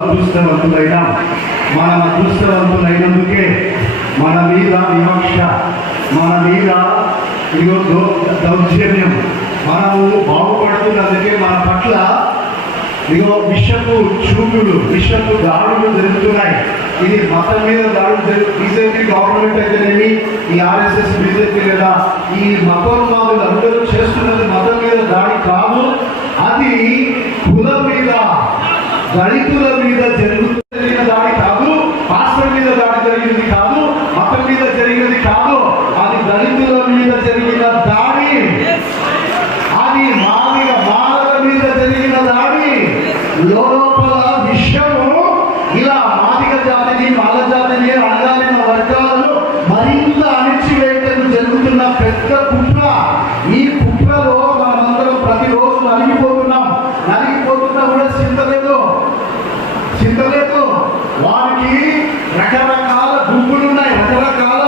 అదృష్టవంతులైనా మనం అదృష్టవంతులైనందుకే మన మీద వివక్ష, మన మీద దౌర్జన్యం, మనము బాగుపడుతున్నందుకే మన పట్ల విషపు చూపులు, విషపు దాడులు జరుగుతున్నాయి. ఇది మతం మీద దాడులు బీజేపీ గవర్నమెంట్ అయితేనేమి, ఈ ఆర్ఎస్ఎస్ బీజేపీ లేదా ఈ మతోన్మాదులు అందరూ చేస్తున్నది మతం మీద దాడి కాదు, అది కులం మీద, దళితుల మీద జరిగిన దాడి కాదు, పాస్టర్ మీద దాడి జరిగింది కాదు, మతం మీద జరిగినది కాదు, అది దళితుల మీద జరిగిన దాడి, అది మాదిగ మాలల మీద జరిగిన దాడి. లోపల విషయము ఇలా మాదిగ జాతిని, మాల జాతిని, అణగారిన వర్గాలను మరింత అణిచివేయటం జరుగుతున్న పెద్ద కుట్ర. ఈ కుట్రలో మనమందరం ప్రతిరోజు నలిగిపోతున్నా కూడా చింతలేదు. వారికి రకరకాల గుంపులున్నాయి, రకరకాల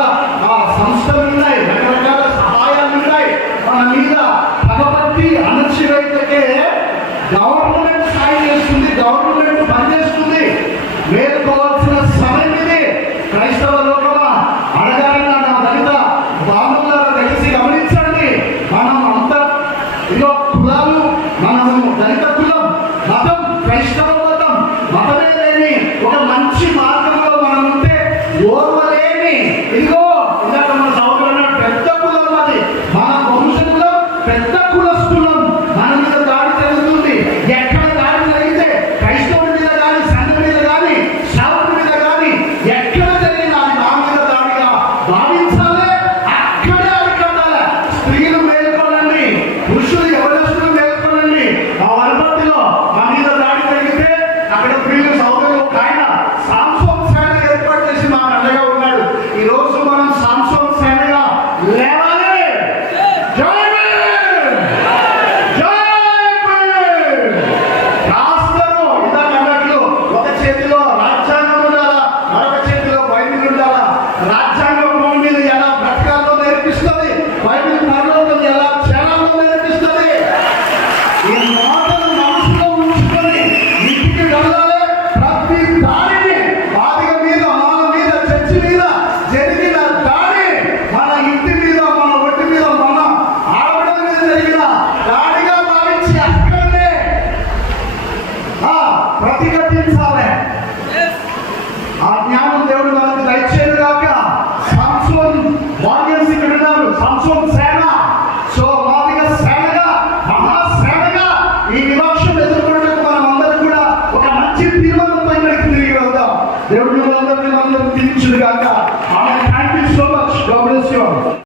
సంస్థలున్నాయి, రకరకాల సహాయాలున్నాయి. మన మీద పగబట్టి అణచివేతకే గవర్నమెంట్ సాయం చేస్తుంది, గవర్నమెంట్ పనిచేస్తుంది. మేలుకోవాల్సిన సమయం ఇది. క్రైస్తవ లోకమా, అడగాలన్న నా దళిత బాంధవుల కలిసి గమనించండి. మనం అంతా ఇదో కులాలు, మనము దళిత కులం, మతం, క్రైస్తవ మతం, మతమే లేని ఒక మంచి మార్గంలో మనం ఉంటే ఓర్వలేని, ఇదిగో ఇందాక మన సౌకర్యం పెద్ద కులం, అది మన వంశంలో పెద్ద కులస్తులం. మన మీద దాడి జరుగుతుంది. ఎక్కడ దాడి జరిగితే క్రైస్తవుడి మీద కానీ, సంఘం మీద కానీ, శావుడి మీద కానీ ఎక్కడ జరిగినా అది నా మీద దాడిగా భావించాలి, అక్కడే అరికట్టాలి. స్త్రీలు మేల్కొనండి, పురుషులు ఎవరెస్తులు మేల్కొనండి. ఆ వనపర్తిలో మా మీద దాడి జరిగితే అక్కడ ప్రియులు సౌకర్యం ఒక ఆయన సాంసోన్ సేన ఏర్పాటు చేసి మా అండగా ఉన్నాడు. ఈ రోజు మనం సాంసోన్ సేనగా లేవాలి. ఒక చేతిలో రాజ్యాంగం ఉండాలా, మరొక చేతిలో బైబిల్ ఉండాలా. రాజ్యాంగం భూమి మీద ఎలా బ్రతకాలో నేర్పిస్తుంది, బైబిల్ పరలోకం ఎలా చేయాలో నేర్పిస్తుంది. ఈ మాటలు మనసులో ఉంచుకొని ఇంటికి వెళ్ళాలి. ప్రతి దాడిని బాధిక మీద, మన మీద, చర్చి మీద జరిగిన దాడి, మన ఇంటి మీద, మన ఒంటి మీద, మన ఆడబిడ్డల మీద జరిగిన దాడిగా భావించి అక్కడనే ప్రతిఘటించాలి. ఆ జ్ఞానం దేవుడు మనకు దయచేయను గాక. సాంసోన్ వారియర్స్ ఇక్కడ ఉన్నారు, సాంసోన్ సేన. సో మాదిగ సేనగా, మహాసేనగా ఈ వివక్షను ఎదుర్కొనేందుకు మనం అందరం కూడా ఒక మంచి తీర్మానంతో ఇక్కడికి తిరిగి వెళ్దాం. దేవుడు మనందరినీ దీవించును గాక.